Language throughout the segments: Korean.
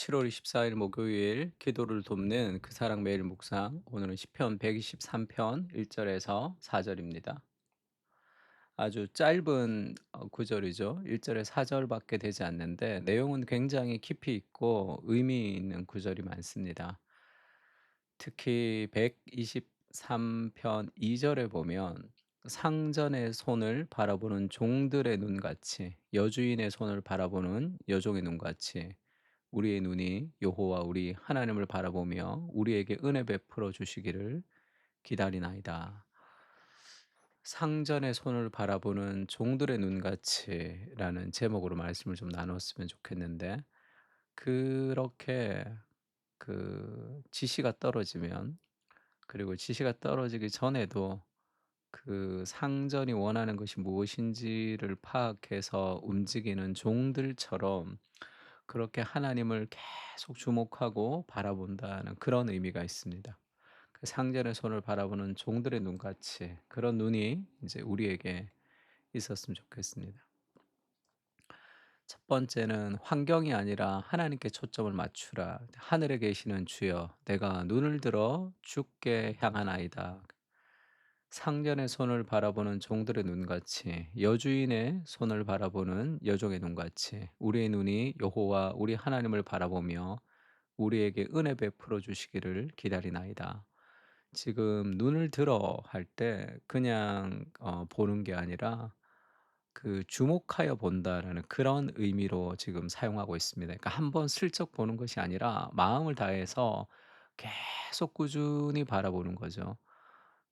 7월 24일 목요일 기도를 돕는 그 사랑 매일 묵상. 오늘은 시편 123편 1절에서 4절입니다. 아주 짧은 구절이죠. 1절에 4절밖에 되지 않는데 내용은 굉장히 깊이 있고 의미 있는 구절이 많습니다. 특히 123편 2절에 보면 상전의 손을 바라보는 종들의 눈같이, 여주인의 손을 바라보는 여종의 눈같이 우리의 눈이 여호와 우리 하나님을 바라보며 우리에게 은혜 베풀어 주시기를 기다리나이다. 상전의 손을 바라보는 종들의 눈같이라는 제목으로 말씀을 좀 나눴으면 좋겠는데, 그렇게 지시가 떨어지면, 그리고 지시가 떨어지기 전에도 그 상전이 원하는 것이 무엇인지를 파악해서 움직이는 종들처럼 그렇게 하나님을 계속 주목하고 바라본다는 그런 의미가 있습니다. 그 상전의 손을 바라보는 종들의 눈같이 그런 눈이 이제 우리에게 있었으면 좋겠습니다. 첫 번째는 환경이 아니라 하나님께 초점을 맞추라. 하늘에 계시는 주여, 내가 눈을 들어 주께 향하나이다. 상전의 손을 바라보는 종들의 눈같이, 여주인의 손을 바라보는 여종의 눈같이 우리의 눈이 여호와 우리 하나님을 바라보며 우리에게 은혜 베풀어 주시기를 기다리나이다. 지금 눈을 들어 할 때 그냥 보는 게 아니라 그 주목하여 본다라는 그런 의미로 지금 사용하고 있습니다. 그러니까 한번 슬쩍 보는 것이 아니라 마음을 다해서 계속 꾸준히 바라보는 거죠.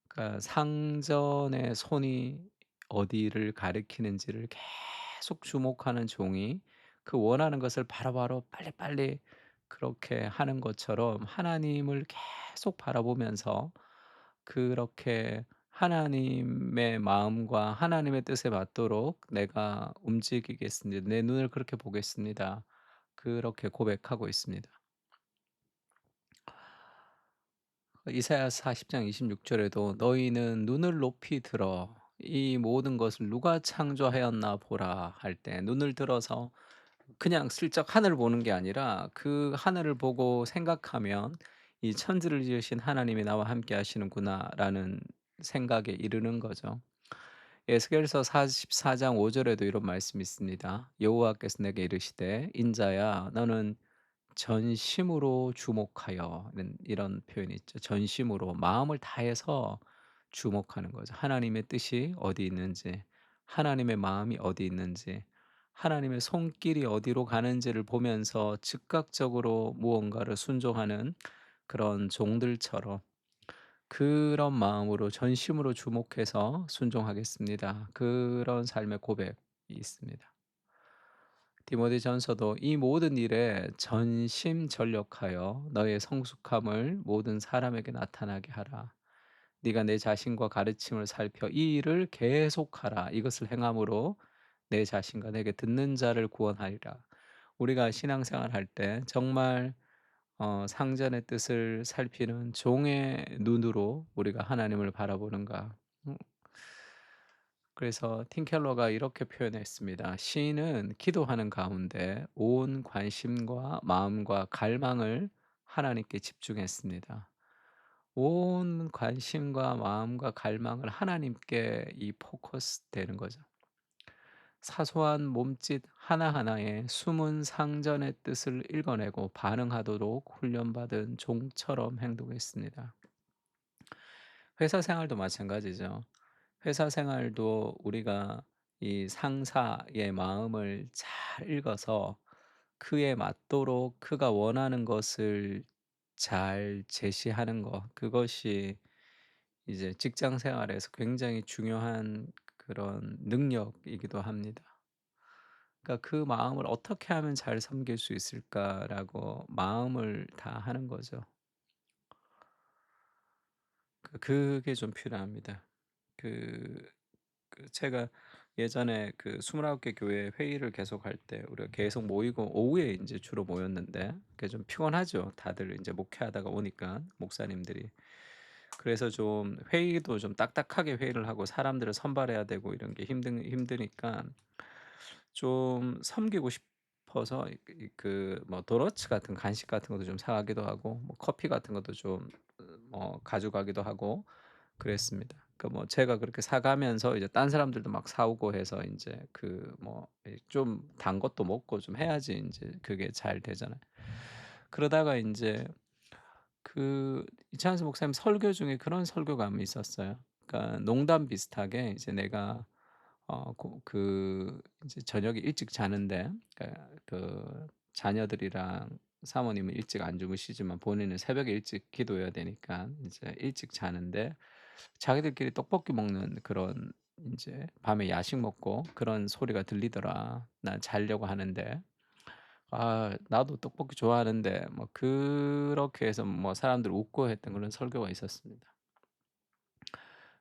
그러니까 상전의 손이 어디를 가리키는지를 계속 주목하는 종이 그 원하는 것을 바로바로 빨리빨리 그렇게 하는 것처럼 하나님을 계속 바라보면서 그렇게 하나님의 마음과 하나님의 뜻에 맞도록 내가 움직이겠습니다. 내 눈을 그렇게 보겠습니다. 그렇게 고백하고 있습니다. 이사야 40장 26절에도 너희는 눈을 높이 들어 이 모든 것을 누가 창조하였나 보라 할 때 눈을 들어서 그냥 슬쩍 하늘을 보는 게 아니라 그 하늘을 보고 생각하면 '이 천지를 지으신 하나님이 나와 함께 하시는구나.'라는 생각에 이르는 거죠. 에스겔서 44장 5 절에도 이런 말씀이 있습니다. 여호와께서 내게 이르시되 인자야 너는 전심으로 주목하여는 이런 표현이 있죠. 전심으로 마음을 다해서 주목하는 거죠. 하나님의 뜻이 어디 있는지, 하나님의 마음이 어디 있는지, 하나님의 손길이 어디로 가는지를 보면서 즉각적으로 무언가를 순종하는 그런 종들처럼 그런 마음으로 전심으로 주목해서 순종하겠습니다. 그런 삶의 고백이 있습니다. 디모데전서도 이 모든 일에 전심전력하여 너의 성숙함을 모든 사람에게 나타나게 하라. 네가 내 자신과 가르침을 살펴 이 일을 계속하라. 이것을 행함으로 내 자신과 내게 듣는 자를 구원하리라. 우리가 신앙생활 할 때 정말 상전의 뜻을 살피는 종의 눈으로 우리가 하나님을 바라보는가. 음, 그래서 팀켈러가 이렇게 표현했습니다. 시인은 기도하는 가운데 온 관심과 마음과 갈망을 하나님께 집중했습니다. 온 관심과 마음과 갈망을 하나님께 이 포커스 되는 거죠. 사소한 몸짓 하나하나에 숨은 상전의 뜻을 읽어내고 반응하도록 훈련받은 종처럼 행동했습니다. 회사 생활도 마찬가지죠. 회사 생활도 우리가 이 상사의 마음을 잘 읽어서 그에 맞도록 그가 원하는 것을 잘 제시하는 것, 그것이 이제 직장 생활에서 굉장히 중요한 그런 능력이기도 합니다. 그러니까 '그 마음을 어떻게 하면 잘 섬길 수 있을까.'라고 마음을 다하는 거죠. 그게 좀 필요합니다. 그 제가 예전에 그 29개 교회 회의를 계속할 때 우리가 계속 모이고 오후에 인제 주로 모였는데 그게 좀 피곤하죠. 다들 인제 목회하다가 오니까 목사님들이. 그래서 좀 회의도 좀 딱딱하게 회의를 하고 사람들을 선발해야 되고 이런 게 힘드니까 좀 섬기고 싶어서 뭐 도너츠 같은 간식 같은 것도 좀 사 가기도 하고 뭐 커피 같은 것도 좀 뭐 가져가기도 하고 그랬습니다. 뭐 제가 그렇게 사 가면서 이제 딴 사람들도 막 사 오고 해서 인제 뭐 좀 단 것도 먹고 좀 해야지 인제 그게 잘 되잖아요. 그러다가 인제 이창수 목사님 설교 중에 그런 설교감이 있었어요. 그러니까 농담 비슷하게 이제 내가 이제 저녁에 일찍 자는데 그러니까 자녀들이랑 사모님은 일찍 안 주무시지만 본인은 새벽에 일찍 기도해야 되니까 이제 일찍 자는데 자기들끼리 떡볶이 먹는 그런 인제 밤에 야식 먹고 그런 소리가 들리더라. 난 자려고 하는데. 아 나도 떡볶이 좋아하는데 뭐 그렇게 해서 뭐 사람들 웃고 했던 그런 설교가 있었습니다.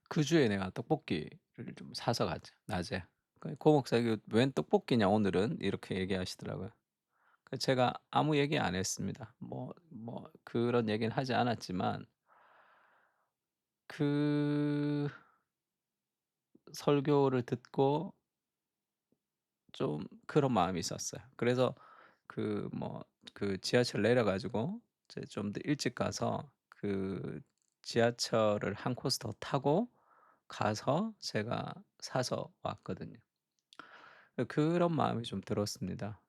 그 주에 내가 떡볶이를 좀 사서 갔죠 낮에. 고 목사 "이거 웬 떡볶이냐 오늘은?" 이렇게 얘기하시더라고요. 제가 아무 얘기 안 했습니다. 뭐 그런 얘기는 하지 않았지만 그 설교를 듣고 좀 그런 마음이 있었어요. 그래서 지하철 내려 가지고 이제 좀 더 일찍 가서 지하철을 한 코스 더 타고 가서 제가 사서 왔거든요. 그런 마음이 좀 들었습니다.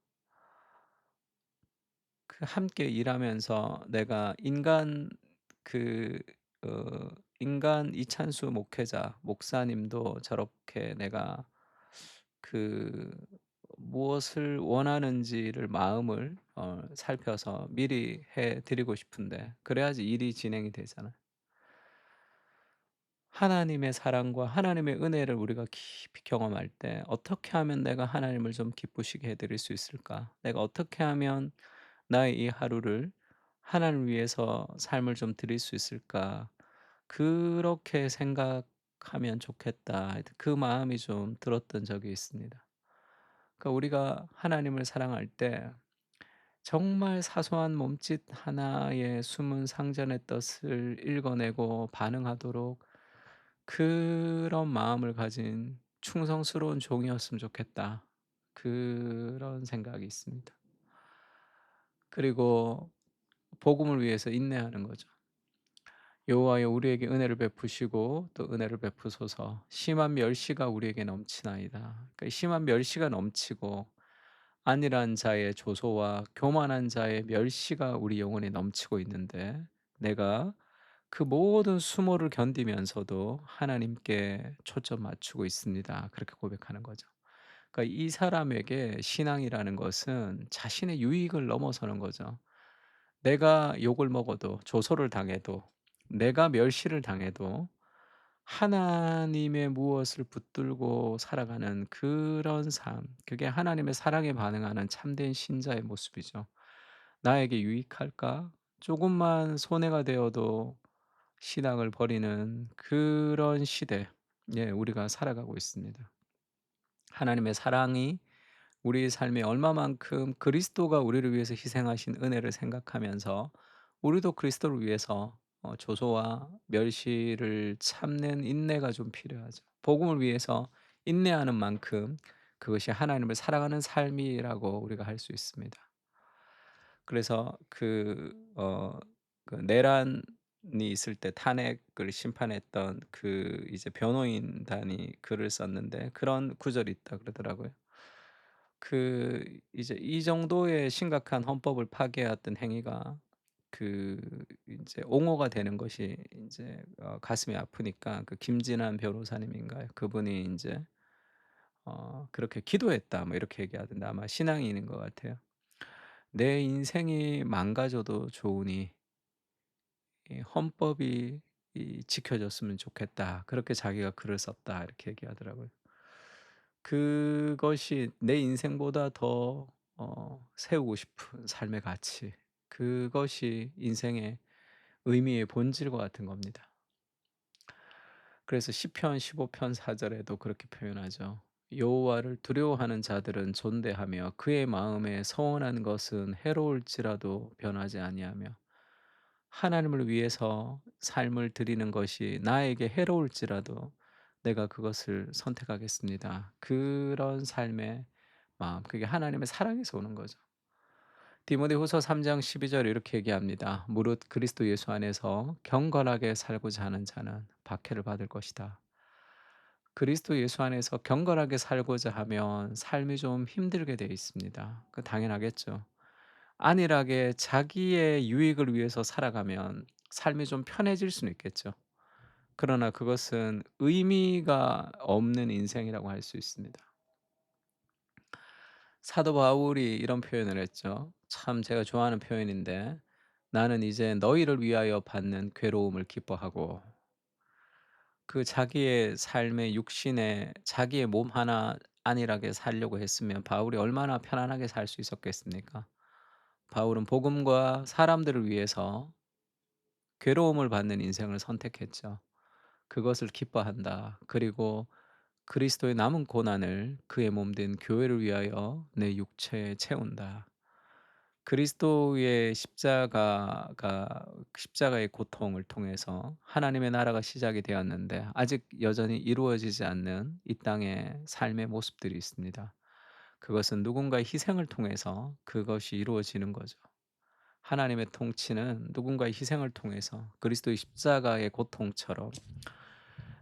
함께 일하면서 내가 그 인간 이찬수 목사님도 저렇게 내가 그 무엇을 원하는지를 마음을 살펴서 미리 해 드리고 싶은데 그래야지 일이 진행이 되잖아요. 하나님의 사랑과 하나님의 은혜를 우리가 깊이 경험할 때 '어떻게 하면 내가 하나님을 좀 기쁘시게 해 드릴 수 있을까? 내가 어떻게 하면 나의 이 하루를 하나님을 위해서 삶을 좀 드릴 수 있을까?' 그렇게 생각하면 좋겠다. 하여튼 그 마음이 좀 들었던 적이 있습니다. 그러니까 우리가 하나님을 사랑할 때 정말 사소한 몸짓 하나에 숨은 상전의 뜻을 읽어내고 반응하도록 그런 마음을 가진 충성스러운 종이었으면 좋겠다. 그런 생각이 있습니다. 그리고 복음을 위해서 인내하는 거죠. 여호와여 우리에게 은혜를 베푸시고 또 은혜를 베푸소서. 심한 멸시가 우리에게 넘치나이다. 그러니까 심한 멸시가 넘치고 안일한 자의 조소와 교만한 자의 멸시가 우리 영혼에 넘치고 있는데 내가 그 모든 수모를 견디면서도 하나님께 초점 맞추고 있습니다. 그렇게 고백하는 거죠. 그러니까 이 사람에게 신앙이라는 것은 자신의 유익을 넘어서는 거죠. 내가 욕을 먹어도 조소를 당해도 내가 멸시를 당해도 하나님의 무엇을 붙들고 살아가는 그런 삶, 그게 하나님의 사랑에 반응하는 참된 신자의 모습이죠. '나에게 유익할까?' 조금만 손해가 되어도 신앙을 버리는 그런 시대 우리가 살아가고 있습니다. 하나님의 사랑이 우리의 삶에 얼마만큼 그리스도가 우리를 위해서 희생하신 은혜를 생각하면서 우리도 그리스도를 위해서 조소와 멸시를 참는 인내가 좀 필요하죠. 복음을 위해서 인내하는 만큼 그것이 하나님을 사랑하는 삶이라고 우리가 할 수 있습니다. 그래서 내란이 있을 때 탄핵을 심판했던 이제 변호인단이 글을 썼는데 그런 구절이 있다 그러더라고요. 이제 이 정도의 심각한 헌법을 파괴했던 행위가 인제 옹호가 되는 것이 인제 가슴이 아프니까 김진한 변호사님인가요? 그분이 인제 그렇게 "기도했다." 뭐 이렇게 얘기하던데 아마 신앙인인 것 같아요. "내 인생이 망가져도 좋으니 이 헌법이 지켜졌으면 좋겠다." 그렇게 자기가 글을 썼다 이렇게 얘기하더라고요. 그것이 내 인생보다 더 세우고 싶은 삶의 가치 그것이 인생의 의미의 본질과 같은 겁니다. 그래서 시편 15편 4 절에도 그렇게 표현하죠. 여호와를 두려워하는 자들은 존대하며 그의 마음에 서원한 것은 해로울지라도 변하지 아니하며 하나님을 위해서 삶을 드리는 것이 나에게 해로울지라도 내가 그것을 선택하겠습니다. 그런 삶의 마음. 그게 하나님의 사랑에서 오는 거죠. 디모데후서 3장 12절 이렇게 얘기합니다. "무릇 그리스도 예수 안에서 경건하게 살고자 하는 자는 박해를 받을 것이다." 그리스도 예수 안에서 경건하게 살고자 하면 삶이 좀 힘들게 돼 있습니다. 그 당연하겠죠. 안일하게 자기의 유익을 위해서 살아가면 삶이 좀 편해질 수는 있겠죠. 그러나 그것은 의미가 없는 인생이라고 할 수 있습니다. 사도 바울이 이런 표현을 했죠. 참 제가 좋아하는 표현인데 "나는 이제 너희를 위하여 받는 괴로움을 기뻐하고." 그 자기의 삶의 육신에 자기의 몸 하나 안일하게 살려고 했으면 바울이 얼마나 편안하게 살 수 있었겠습니까? 바울은 복음과 사람들을 위해서 괴로움을 받는 인생을 선택했죠. 그것을 기뻐한다. 그리고 그리스도의 남은 고난을 그의 몸 된 교회를 위하여 내 육체에 채운다. 그리스도의 십자가의 고통을 통해서 하나님의 나라가 시작이 되었는데 아직 여전히 이루어지지 않는 이 땅의 삶의 모습들이 있습니다. 그것은 누군가의 희생을 통해서 그것이 이루어지는 거죠. 하나님의 통치는 누군가의 희생을 통해서 그리스도의 십자가의 고통처럼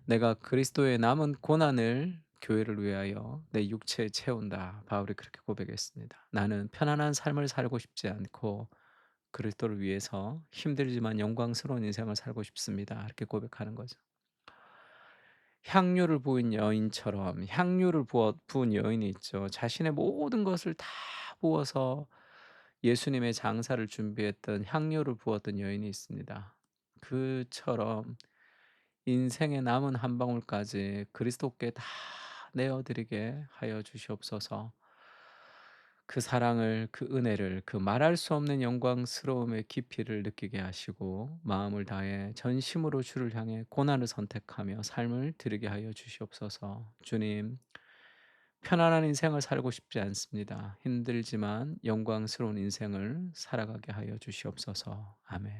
내가 그리스도의 남은 고난을 교회를 위하여 내 육체에 채운다. 바울이 그렇게 고백했습니다. 나는 편안한 삶을 살고 싶지 않고 그리스도를 위해서 힘들지만 영광스러운 인생을 살고 싶습니다. 이렇게 고백하는 거죠. 향유를 부은 여인처럼 향유를 부은 여인이 있죠. 자신의 모든 것을 다 부어서 예수님의 장사를 준비했던 향유를 부었던 여인이 있습니다. 그처럼 인생의 남은 한 방울까지 그리스도께 다 내어 드리게 하여 주시옵소서. 그 사랑을 그 은혜를 그 말할 수 없는 영광스러움의 깊이를 느끼게 하시고 마음을 다해 전심으로 주를 향해 고난을 선택하며 삶을 드리게 하여 주시옵소서. 주님, 편안한 인생을 살고 싶지 않습니다. 힘들지만 영광스러운 인생을 살아가게 하여 주시옵소서. 아멘.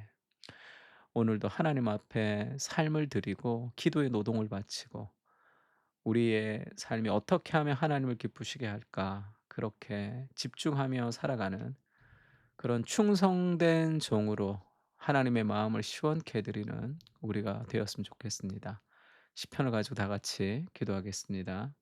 오늘도 하나님 앞에 삶을 드리고 기도의 노동을 바치고 우리의 삶이 어떻게 하면 하나님을 기쁘시게 할까 그렇게 집중하며 살아가는 그런 충성된 종으로 하나님의 마음을 시원케 해드리는 우리가 되었으면 좋겠습니다. 시편을 가지고 다 같이 기도하겠습니다.